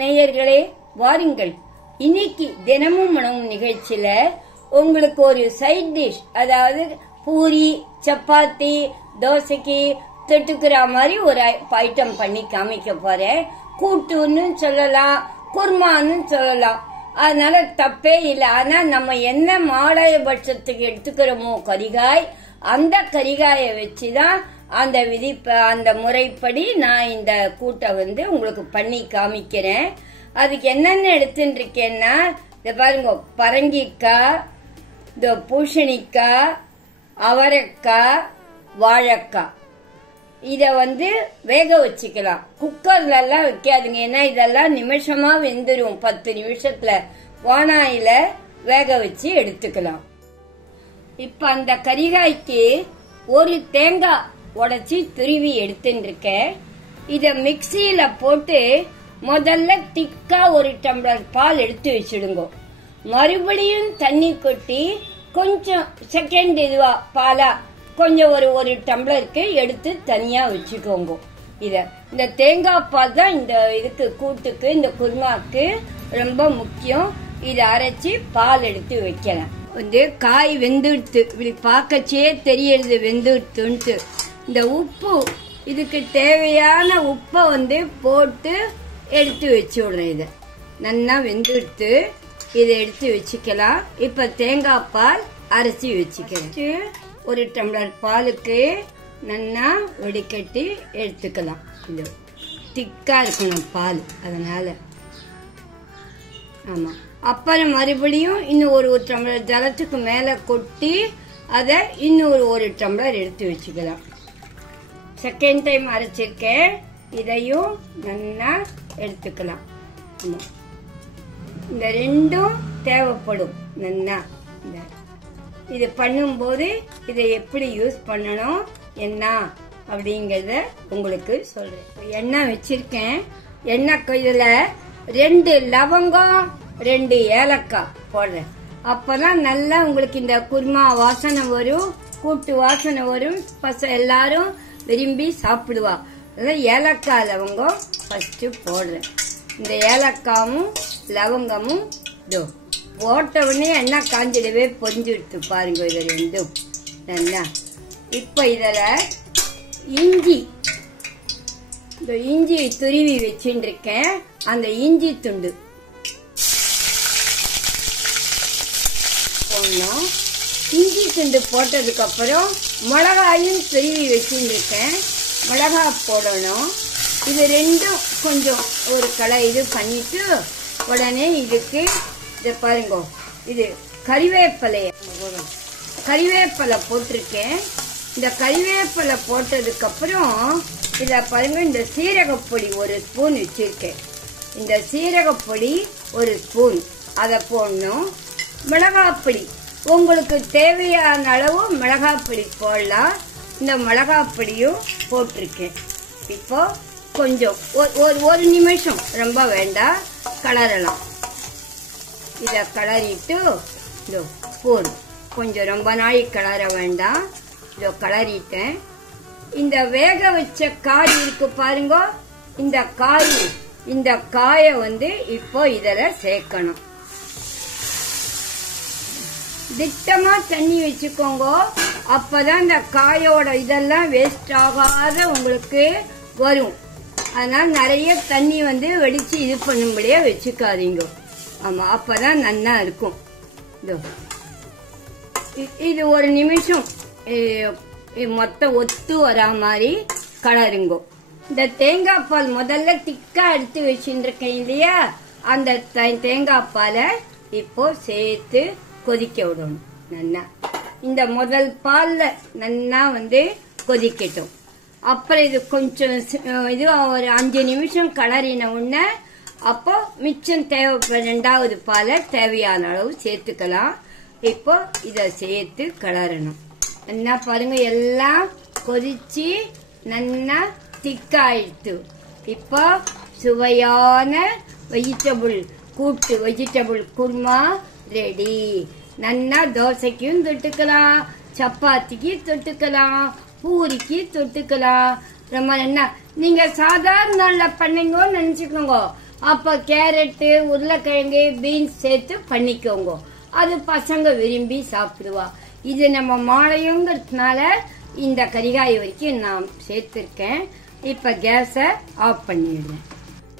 நேயர்களே, வாருங்கள். இன்னைக்கு தினமும் உணவும் நிகழ்ச்சியில உங்களுக்கு ஒரு சைட் டிஷ், அதாவது பூரி, சப்பாத்தி, தோசைக்கு தொட்டுக்கிற மாதிரி ஒரு ஐட்டம் பண்ணி காமிக்க போறேன். கூட்டுன்னு சொல்லலாம், குருமான்னு சொல்லலாம். அதனால தப்பே இல்லை. ஆனா நம்ம என்ன மாடாய பட்சத்துக்கு எடுத்துக்கிறோமோ கரிகாய், அந்த கரிகாயை வச்சுதான் அந்த முறைப்படி நான் இந்த கூட்டை உங்களுக்கு பண்ணி காமிக்கிறேன். அதுக்கு என்னென்ன எடுத்துட்டு இருக்கேன்னா, இத பாருங்க, பரங்கிக்காய், இந்த பூசணிக்காய், அவரைக்காய், வாழைக்காய். இத வேக வச்சுக்கலாம். குக்கர்ல எல்லாம் வைக்காதுங்க, ஏன்னா இதெல்லாம் நிமிஷமா வெந்துரும். 10 நிமிஷத்துல வானாயில வேக வச்சு எடுத்துக்கலாம். இப்ப அந்த கரிகாய்க்கு ஒரு தேங்காய் உடைச்சி துருவி எடுத்துட்டு இருக்கேன். இத மிக்சியில போட்டு முதல்ல திக்கா ஒரு டம்ளர் பால் எடுத்து வச்சிடுங்க. மறுபடியும் தண்ணி கொட்டி கொஞ்சம் செகண்ட் இதுவா பாலா கொஞ்சம் ஒரு டம்ளருக்கு எடுத்து தனியா வச்சுக்கோங்க. இந்த தேங்காய் பால் தான் இந்த இதுக்கு கூட்டுக்கு, இந்த குருமாக்கு ரொம்ப முக்கியம். இத அரைச்சி பால் எடுத்து வைக்கலாம். காய் வெந்துடுத்து, இப்படி பார்க்கச்சே தெரியறது வெந்துடுத்துன்ட்டு. இந்த உப்பு, இதுக்கு தேவையான உப்பை போட்டு எடுத்து வச்சு விடுறேன். இத நல்லா வெந்துடுத்து, இதை எடுத்து வச்சுக்கலாம். இப்ப தேங்காய் பால் அரைச்சி வச்சுக்கிறேன். ஒரு டம்ளர் பாலுக்கு நல்லா வடிகட்டி எடுத்துக்கலாம். இது திக்கா இருக்கணும் பால், அதனால. ஆமா, அப்புறம் மறுபடியும் இன்னும் ஒரு டம்ளர் ஜலத்துக்கு மேல கொட்டி அதை இன்னும் ஒரு டம்ளர் எடுத்து வச்சுக்கலாம். செகண்ட் டைம் அரைச்சிருக்கேன், இதையும் நல்லா எடுத்துக்கலாம். இந்த ரெண்டும் தேவைப்படும். நல்லா இது பண்ணும்போது இதை எப்படி யூஸ் பண்ணணும் என்ன அப்படிங்கறத உங்களுக்கு சொல்றேன். எண்ணெய் வச்சிருக்கேன். எண்ணெய் இதுல 2 லவங்கம், 2 ஏலக்காய் போடுறேன். அப்பதான் நல்லா உங்களுக்கு இந்த குருமா வாசனை வரும், கூட்டு வாசனை வரும். எல்லாரும் விரும்பி சாப்பிடுவா. ஏலக்காய் லவங்கம் ஃபர்ஸ்ட் போடுறேன். இந்த ஏலக்காவும் லவங்கமும் போட்ட உடனே எண்ணெய் காஞ்சிடவே பொரிஞ்சுடுத்து பாருங்க. இது ரெண்டும் நல்லா. இப்ப இதுல இஞ்சி, இந்த இஞ்சி துருவி வச்சுட்டு இருக்கேன். அந்த இஞ்சி துண்டு போடணும். இஞ்சி துண்டு போட்டதுக்கு அப்புறம் மிளகாயும் துருவி வச்சுட்டு இருக்கேன். மிளகாய் போடணும். இது ரெண்டும் கொஞ்சம் ஒரு இது பண்ணிட்டு உடனே இதுக்கு இத பாருங்க, இது கறிவேப்பிலை போட்டிருக்கேன். இந்த கறிவேப்பிலை போட்டதுக்கு அப்புறம் இத பாருங்க, இந்த சீரகப்பொடி 1 ஸ்பூன் வச்சிருக்கேன். இந்த சீரகப்பொடி 1 ஸ்பூன் அதை போடணும். மிளகாப்பொடி உங்களுக்கு தேவையான அளவு மிளகாப்பொடி போடலாம். இந்த மிளகாப்பொடியும் போட்டிருக்கேன். இப்போ கொஞ்சம் ஒரு நிமிஷம், ரொம்ப வேண்டாம், கலரலாம். இத கலரிட்டு போடும். கொஞ்சம் ரொம்ப நாளைக்கு கலர வேண்டாம். இதோ கலரிட்டேன். இந்த வேக வச்ச காய் இருக்கு பாருங்க, இந்த காயை இப்போ இதுல சேர்க்கணும். திட்டமா தண்ணி வச்சுக்கோங்க. அப்பதான் இந்த காயோட இதெல்லாம் வேஸ்ட் ஆகாத உங்களுக்கு வரும். அதனால நிறைய தண்ணி வெடிச்சு இது பண்ணும்படியா வச்சுக்காதீங்க. ஆமா, அப்பதான் நல்லா இருக்கும். இது ஒரு நிமிஷம் மொத்தம் ஒத்து வரா மாதிரி கலருங்க. இந்த தேங்காய் பால் முதல்ல திக்கா எடுத்து வச்சுருக்கேன் இல்லையா, அந்த தேங்காய் பாலை இப்போ சேர்த்து கொதிக்க விடணும். நல்லா இந்த முதல் பால்ல நல்லா கொதிக்கட்டும். அப்புறம் இது கொஞ்சம் இது ஒரு 5 நிமிஷம் கலரின உடனே அப்போ மிச்சம் தேவை 2வது பாலை தேவையான அளவு சேர்த்துக்கலாம். இப்போ இத சேர்த்து கலரணும். என்ன பாருங்க, எல்லாம் கொதிச்சு நல்லா திக்காயிடுத்து. இப்போ சுவையான வெஜிடபிள் குருமா ரெடி. நல்லா தோசைக்கும் தொட்டுக்கலாம், சப்பாத்திக்கு தொட்டுக்கலாம், பூரிக்கு தொட்டுக்கலாம். ரொம்ப நல்லா. நீங்க சாதாரண நாள்ல பண்ணீங்கன்னு நினைச்சுக்கோங்க. அப்ப கேரட், உருளைக்கிழங்கு, பீன்ஸ் சேர்த்து பண்ணிக்கோங்க. அது பசங்க விரும்பி சாப்பிடுவா. இது நம்ம மாலையுங்கிறதுனால இந்த கரிகாய் வரைக்கும் நான் சேர்த்திருக்கேன். இப்ப கேஸ ஆஃப் பண்ணிடுறேன்.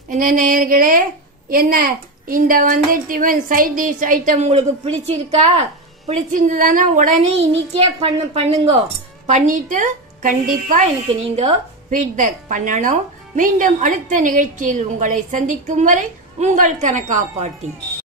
என்ன நேயர்களே, என்ன இந்த டிஃபன் சைட் டிஷ் ஐட்டம் உங்களுக்கு பிடிச்சிருக்கா? பிடிச்சிருந்ததுன்னா உடனே இன்னைக்கே பண்ணுங்க. பண்ணிட்டு கண்டிப்பா எனக்கு நீங்க ஃபீட்பேக் பண்ணணும். மீண்டும் அடுத்த நிகழ்ச்சியில் உங்களை சந்திக்கும் வரை உங்கள் கனகா பாட்டி.